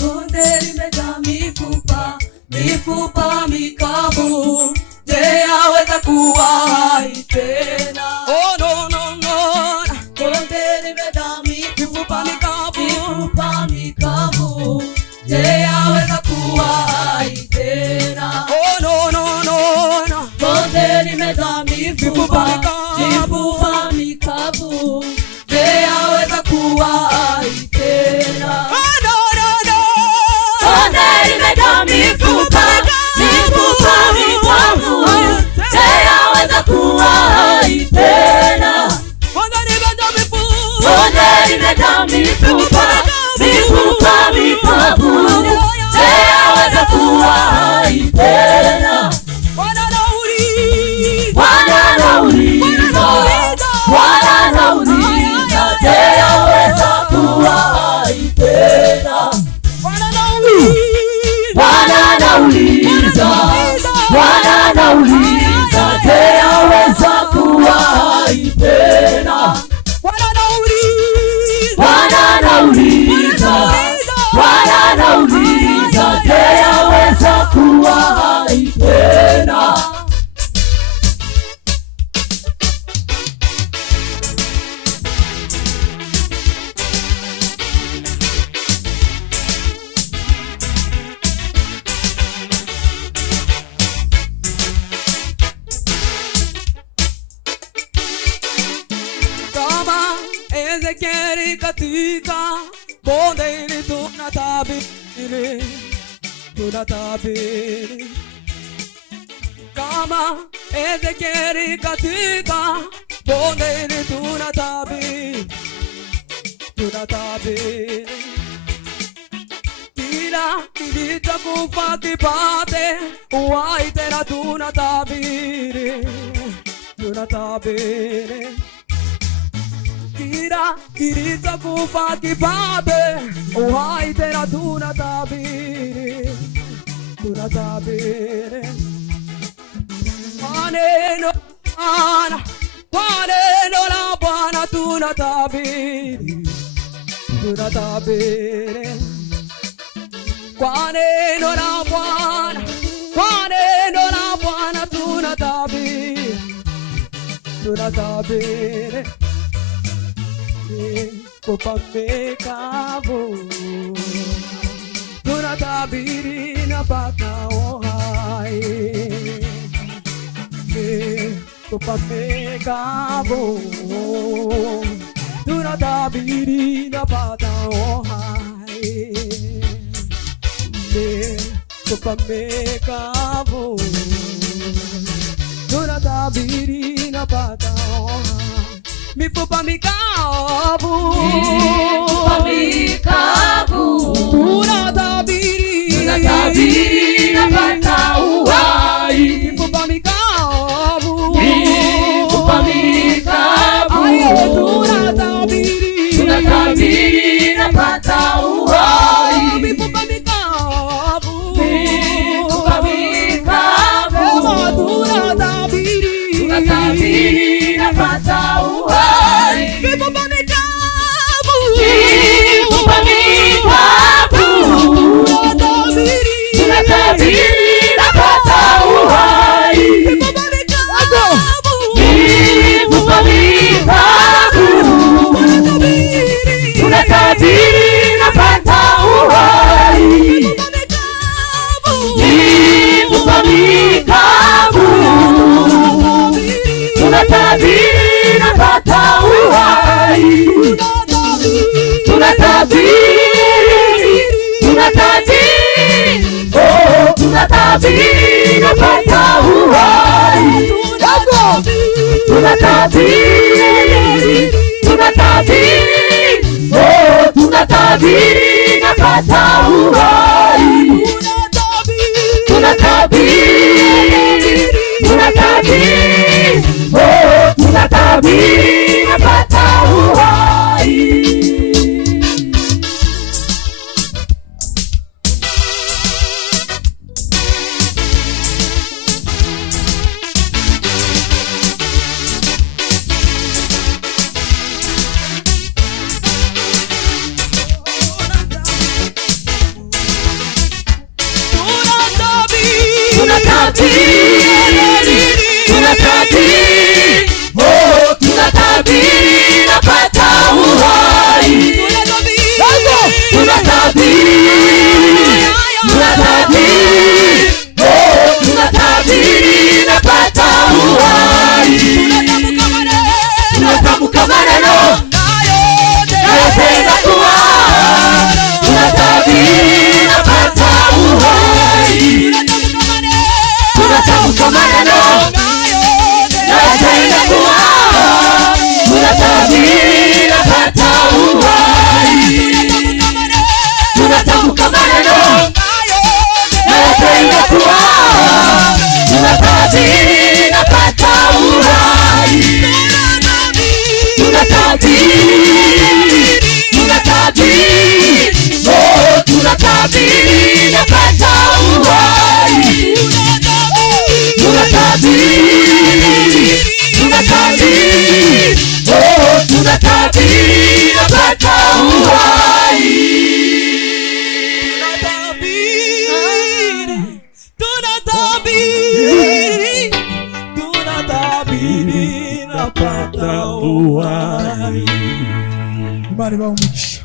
bonde limejaa mifupa, mifupa mikavu. Je, yaweza kuwa hai tena? Oh no no no, Bonde limejaa mifupa mikavu, mifupa mikavu. Je, yaweza kuwa hai tena? oh no no no no, Bonde limejaa mifupa, mifupa mikavu. Je, yaweza kuwa hai tena? oh no no no, Bonde limejaa mifupa, mifupa mikavu. Je, yaweza kuwa hai tena? bonde limejaa mifupa, Bonde limejaa mifupa, mifupa mikavu. Je, yaweza kuwa hai tena? Bwana nauliza, Bwana nauliza, Bwana nauliza, je, yaweza kuwa hai tena? Bwana nauliza, Bwana nauliza, Bwana nauliza, je, yaweza kuwa hai tena? Bwana nauliza, Bwana nauliza, Bwana nauliza, je, yaweza kuwa hai tena? kama Ezekieli katika bonde hili tunatabiri, tunatabiri. Kama Ezekieli katika bonde hili tunatabiri, tunatabiri. Kila kilichokufa kipate uhai tena, tunatabiri, tunatabiri. Kila kilichokufa kipate uhai tena, tunatabiri, tunatabiri. Kwa neno Bwana, kwa neno la Bwana tunatabiri, tunatabiri. Kwa neno la Bwana, kwa neno la Bwana tunatabiri, tunatabiri. Mifupa mikavu tunatabiri inapata uhai. Mifupa mikavu tunatabiri inapata uhai. Mifupa mikavu tunatabiri inapata uhai. Mifupa mikavu, Mifupa mikavu, tunatabiri, tunatabiri inapata uhai. mifupa mikavu, Mifupa mikavu, tunatabiri, tunatabiri inapata uhai. mifupa mikavu, Mifupa mikavu, tunatabiri, tunatabiri inapata uhai. mifupa mikavu, Mifupa mikavu, tunatabiri inapata uhai. mifupa mikavu, Mifupa mikavu, tunatabiri inapata uhai. Mifupa mikavu, tunatabiri inapata uhai. Tunatabiri, tunatabiri, oh, tunatabiri inapata uhai. Tunatabiri, tunatabiri, oh, tunatabiri inapata uhai. Tunatabiri, tunatabiri, oh, tunatabiri inapata uhai. tunatabiri napata uhai. Tunatabiri napata uhai. Tunatamka maneno nayotenda kuwa. Tunatabiri napata uhai. Tunatamka maneno nayotenda kuwa. Tunatabiri napata uhai. Tunatamka maneno nayotenda kuwa. Tunatabiri napata uhai. Tunatabiri napata uhai. Tunatabiri napata uhai. Tunatabiri napata uhai. Imani wa umishi.